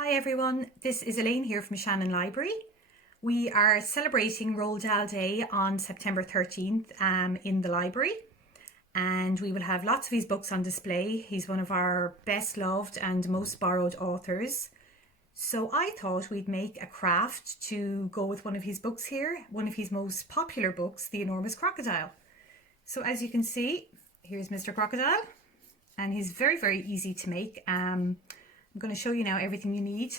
Hi everyone, this is Elaine here from Shannon Library. We are celebrating Roald Dahl Day on September 13th in the library, and we will have lots of his books on display. He's one of our best loved and most borrowed authors. So I thought we'd make a craft to go with one of his books here, one of his most popular books, The Enormous Crocodile. So as you can see, here's Mr. Crocodile, and he's very easy to make. I'm going to show you now everything you need,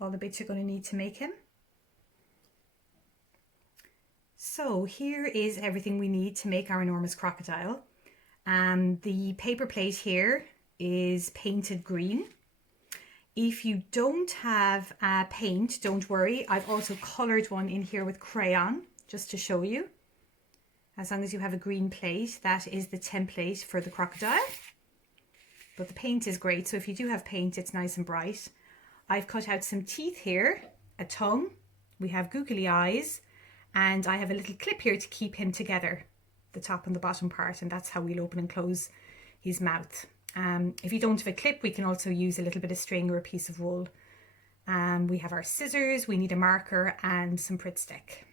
all the bits you're going to need to make him. So here is everything we need to make our enormous crocodile. The paper plate here is painted green. If you don't have paint, don't worry. I've also coloured one in here with crayon just to show you. As long as you have a green plate, that is the template for the crocodile. But the paint is great, so if you do have paint, it's nice and bright. I've cut out some teeth here, a tongue, we have googly eyes, and I have a little clip here to keep him together, the top and the bottom part, and that's how we'll open and close his mouth. If you don't have a clip, we can also use a little bit of string or a piece of wool. We have our scissors, we need a marker and some Pritt stick.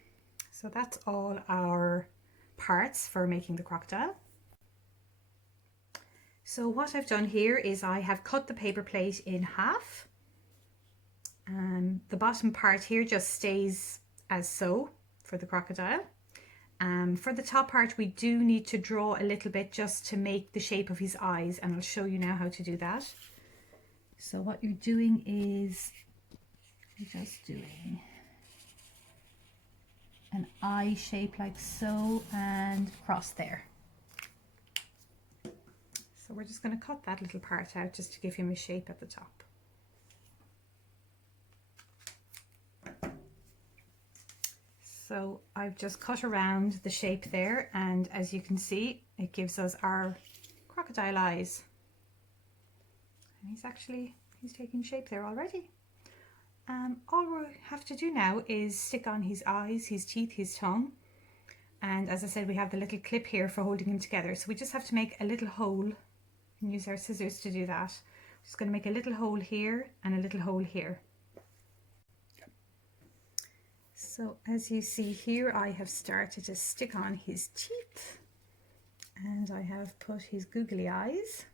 So that's all our parts for making the crocodile. So what I've done here is I have cut the paper plate in half. The bottom part here just stays as so for the crocodile. For the top part we do need to draw a little bit just to make the shape of his eyes, and I'll show you now how to do that. So what you're doing is you're just doing an eye shape like so and across there. So we're just going to cut that little part out just to give him a shape at the top. So I've just cut around the shape there, and as you can see, it gives us our crocodile eyes. And he's taking shape there already. All we have to do now is stick on his eyes, his teeth, his tongue. And as I said, we have the little clip here for holding him together. So we just have to make a little hole and use our scissors to do that. I'm just going to make a little hole here and a little hole here. So as you see here, I have started to stick on his teeth, and I have put his googly eyes.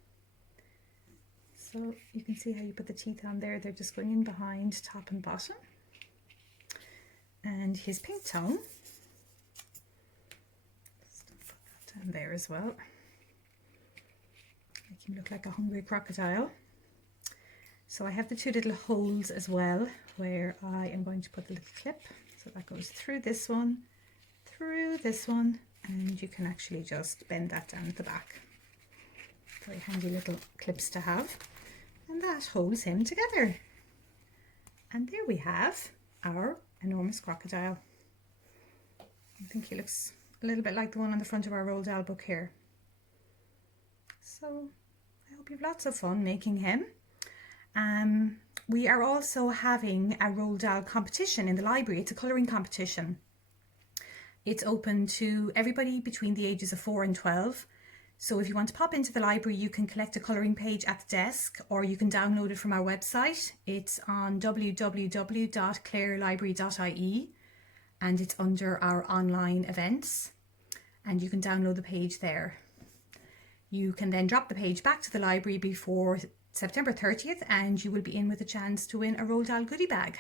So you can see how you put the teeth on there. They're just going in behind top and bottom. And his pink tongue. Just put that down there as well. Make him look like a hungry crocodile. So I have the two little holes as well where I am going to put the little clip. So that goes through this one, and you can actually just bend that down at the back. Very handy little clips to have. And that holds him together. And there we have our enormous crocodile. I think he looks a little bit like the one on the front of our Roald Dahl book here. So I hope you have lots of fun making him. We are also having a Roald Dahl competition in the library. It's a colouring competition. It's open to everybody between the ages of 4 and 12. So if you want to pop into the library, you can collect a colouring page at the desk, or you can download it from our website. It's on www.clarelibrary.ie, and it's under our online events, and you can download the page there. You can then drop the page back to the library before September 30th, and you will be in with a chance to win a Roald Dahl goodie bag.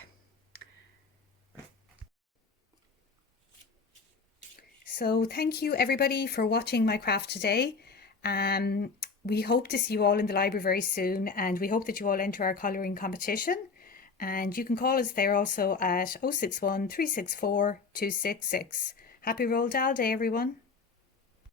So thank you everybody for watching my craft today. We hope to see you all in the library very soon, and we hope that you all enter our colouring competition. And you can call us there also at 061 364 266. Happy Roald Dahl Day, everyone.